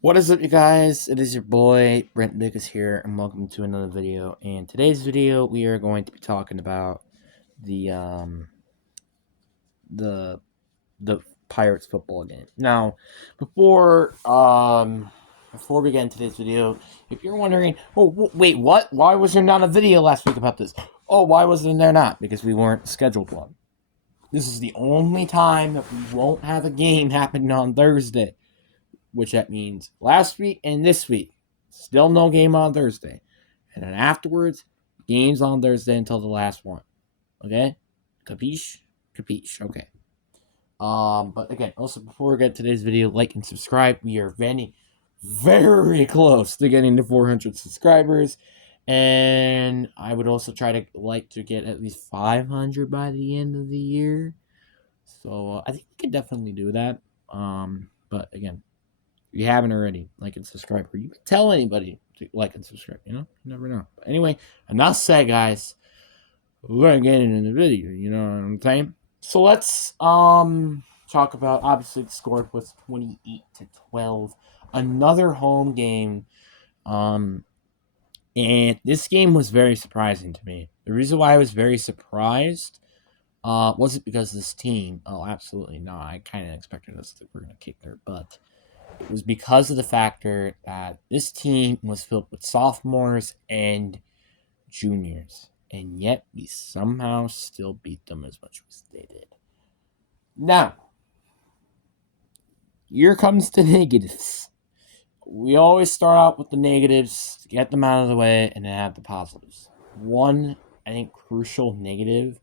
What is up, you guys? It is your boy Brent Dickus here, and welcome to another video. And today's video, we are going to be talking about the the the Pirates football game. Now, before we get into today's video, if you're wondering, wait, what? Why was there not a video last week about this? Oh, why wasn't there not? Because we weren't scheduled one. This is the only time that we won't have a game happening on Thursday, which that means last week and this week. Still no game on Thursday. And then afterwards, games on Thursday until the last one. Okay? Capiche? Capiche. Okay. But again, also before we get to today's video, like and subscribe. We are very, very close to getting to 400 subscribers. And I would also like to get at least 500 by the end of the year. So I think we can definitely do that. But again, if you haven't already, like and subscribe, or you can tell anybody to like and subscribe. You never know. But anyway, enough said, guys. We're gonna get into the video. You know what I'm saying? So let's talk about, obviously the score was 28-12, another home game. And this game was very surprising to me. The reason why I was very surprised wasn't because of this team. Oh, absolutely not. I kind of expected us that we're gonna kick their butt. It was because of the factor that this team was filled with sophomores and juniors, and yet we somehow still beat them as much as they did. Now, here comes the negatives. We always start out with the negatives, get them out of the way, and then have the positives. One, I think, crucial negative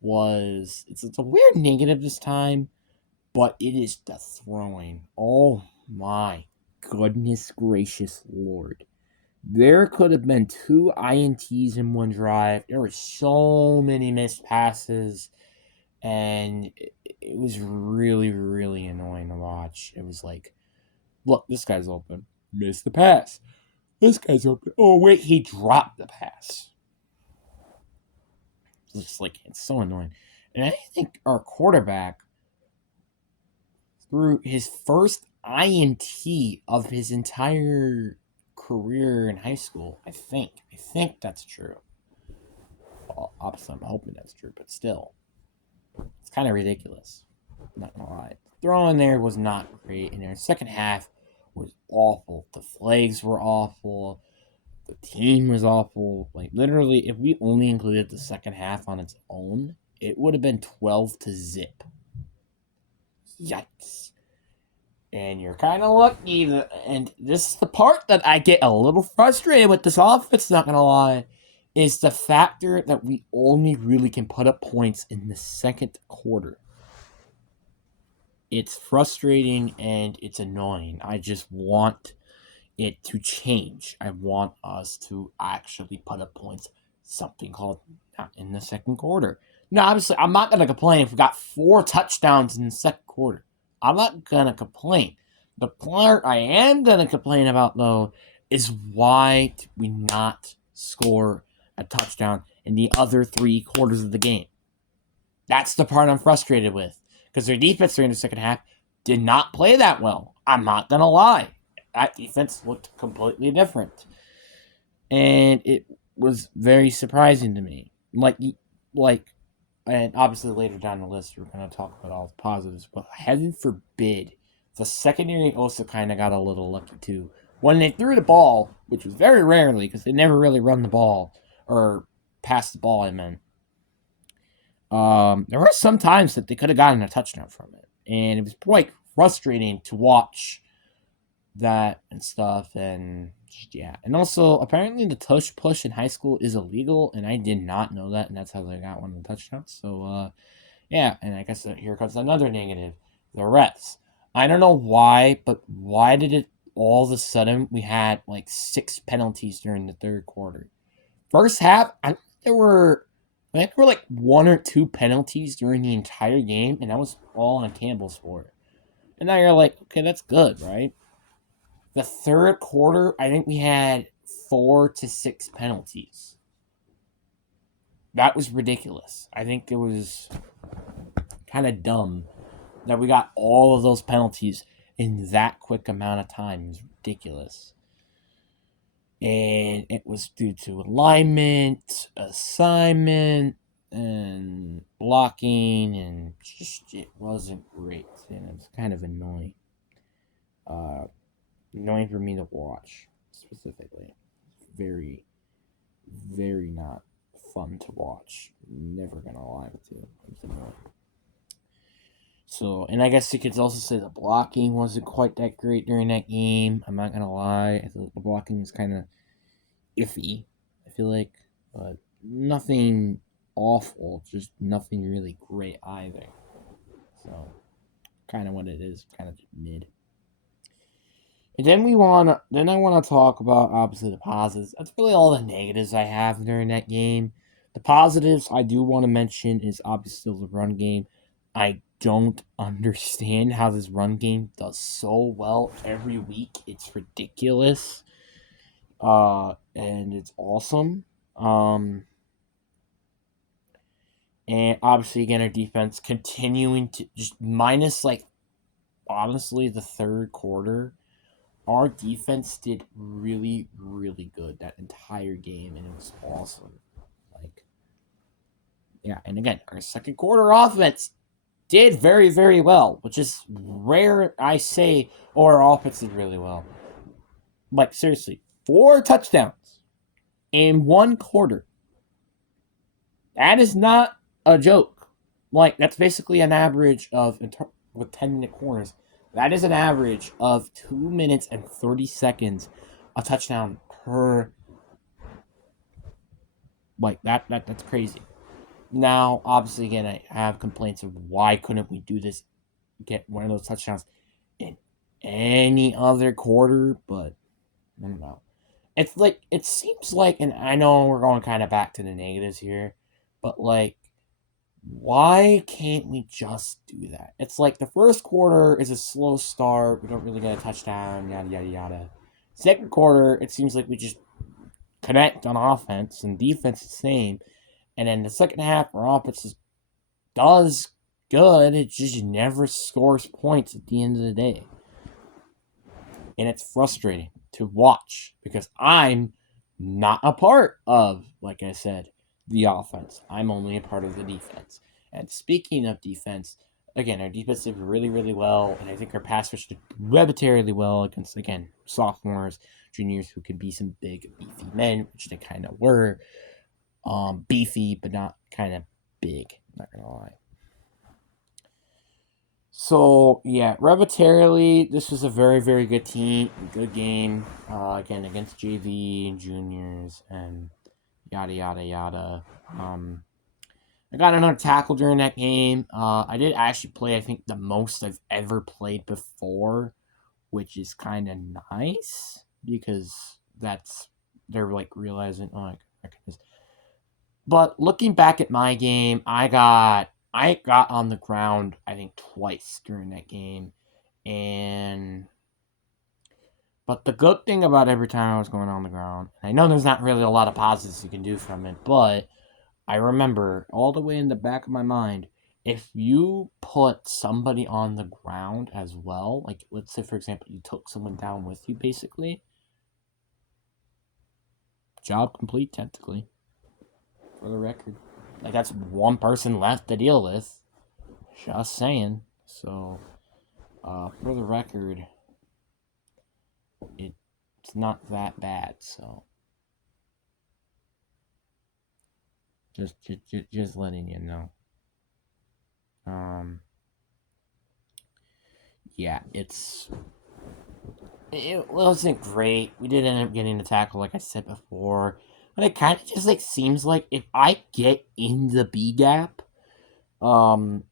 was it's a weird negative this time, but it is the throwing. Oh my goodness gracious Lord. There could have been 2 INTs in one drive. There were so many missed passes, and it was really, really annoying to watch. It was like, look, this guy's open. Missed the pass. This guy's open. Oh, wait, he dropped the pass. It's so annoying. And I think our quarterback threw his first INT of his entire career in high school. I think that's true. Well, obviously, I'm hoping that's true, but still, it's kind of ridiculous. I'm not gonna lie. Throwing there was not great, and their second half was awful. The flags were awful. The team was awful. Like, literally, if we only included the second half on its own, it would have been 12-0. Yikes. And you're kind of lucky. And this is the part that I get a little frustrated with this offense, not going to lie, is the factor that we only really can put up points in the second quarter. It's frustrating and it's annoying. I just want it to change. I want us to actually put up points, something called in the second quarter. Now, obviously, I'm not going to complain if we got 4 touchdowns in the second quarter. I'm not going to complain. The part I am going to complain about, though, is why did we not score a touchdown in the other 3 quarters of the game? That's the part I'm frustrated with. Because their defense during the second half did not play that well. I'm not going to lie. That defense looked completely different. And it was very surprising to me. And obviously later down the list, we're going to talk about all the positives, but heaven forbid, the secondary also kind of got a little lucky too. When they threw the ball, which was very rarely, because they never really run the ball, or pass the ball, I meant, there were some times that they could have gotten a touchdown from it. And it was quite frustrating to watch that and stuff, and yeah. And also, apparently the tush push in high school is illegal, and I did not know that, and that's how they got one of the touchdowns. So yeah, and I guess here comes another negative: the refs. I don't know why, but why did it all of a sudden we had like 6 penalties during the third quarter? First half, I think there were like 1 or 2 penalties during the entire game, and that was all on Campbell's sport. And now you're like, okay, that's good, right? The third quarter, I think we had 4 to 6 penalties. That was ridiculous. I think it was kind of dumb that we got all of those penalties in that quick amount of time is ridiculous. And it was due to alignment, assignment, and blocking, and just it wasn't great. And it was kind of annoying. Annoying for me to watch, specifically. Very, very not fun to watch. Never gonna lie with you. It was annoying. So, and I guess you could also say the blocking wasn't quite that great during that game. I'm not gonna lie. I thought the blocking was kind of iffy, I feel like. But nothing awful, just nothing really great either. So, kind of what it is, kind of mid. And then I wanna talk about obviously the positives. That's really all the negatives I have during that game. The positives I do want to mention is obviously the run game. I don't understand how this run game does so well every week. It's ridiculous. And it's awesome. And obviously again our defense continuing to just minus like honestly the third quarter our defense did really, really good that entire game, and it was awesome. Like, yeah, and again, our second quarter offense did very, very well, which is rare. I say, or our offense did really well. Like seriously, 4 touchdowns in 1 quarter. That is not a joke. Like that's basically an average of with 10-minute corners. That is an average of 2 minutes and 30 seconds a touchdown per like that's crazy. Now, obviously again I have complaints of why couldn't we do this get one of those touchdowns in any other quarter, but I don't know. It's like it seems like and I know we're going kind of back to the negatives here, but like why can't we just do that? It's like the first quarter is a slow start. We don't really get a touchdown, yada, yada, yada. Second quarter, it seems like we just connect on offense and defense the same. And then the second half, our offense does good. It just never scores points at the end of the day. And it's frustrating to watch because I'm not a part of, like I said, the offense. I'm only a part of the defense. And speaking of defense, again, our defense did really, really well, and I think our pass rush did relatively well against, again, sophomores, juniors who could be some big, beefy men, which they kind of were. Beefy, but not kind of big, not gonna lie. So yeah, repetitively, this was a very, very good team, good game. Again against JV and juniors and yada yada yada. I got another tackle during that game. I did actually play, I think, the most I've ever played before, which is kind of nice because that's they're like realizing, oh my goodness. But looking back at my game, I got on the ground I think twice during that game, and but the good thing about every time I was going on the ground, I know there's not really a lot of positives you can do from it, but I remember all the way in the back of my mind, if you put somebody on the ground as well, like let's say for example you took someone down with you, basically, job complete technically. For the record, like that's one person left to deal with. Just saying. So, for the record, it's not that bad. So, just letting you know. Yeah, it wasn't great. We did end up getting the tackle, like I said before, but it kind of just like seems like if I get in the B gap, on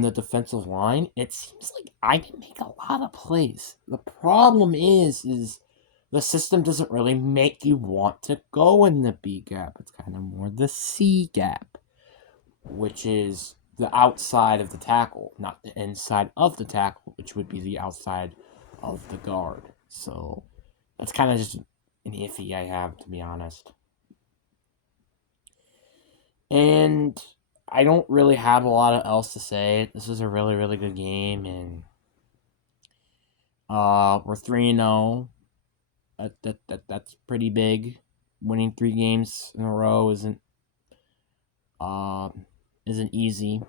the defensive line, it seems like I can make a lot of plays. The problem is the system doesn't really make you want to go in the B gap. It's kind of more the C gap, which is the outside of the tackle, not the inside of the tackle, which would be the outside of the guard. So that's kind of just an iffy I have, to be honest. And I don't really have a lot else to say. This was a really, really good game, and We're 3-0. That's pretty big. Winning 3 games in a row uh, isn't easy.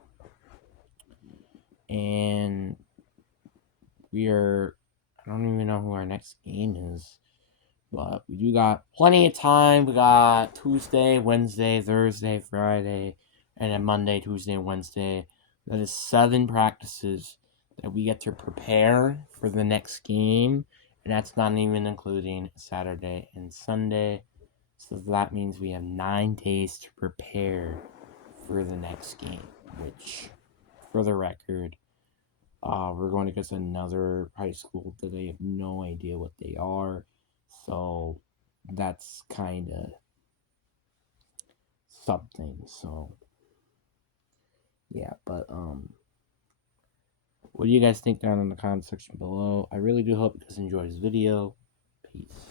And I don't even know who our next game is. But we do got plenty of time. We got Tuesday, Wednesday, Thursday, Friday, and then Monday, Tuesday, Wednesday. That is 7 practices that we get to prepare for the next game. And that's not even including Saturday and Sunday. So that means we have 9 days to prepare for the next game. Which, for the record, we're going against another high school that they have no idea what they are. So that's kind of something. So yeah, but what do you guys think down in the comment section below? I really do hope you guys enjoyed this video. Peace.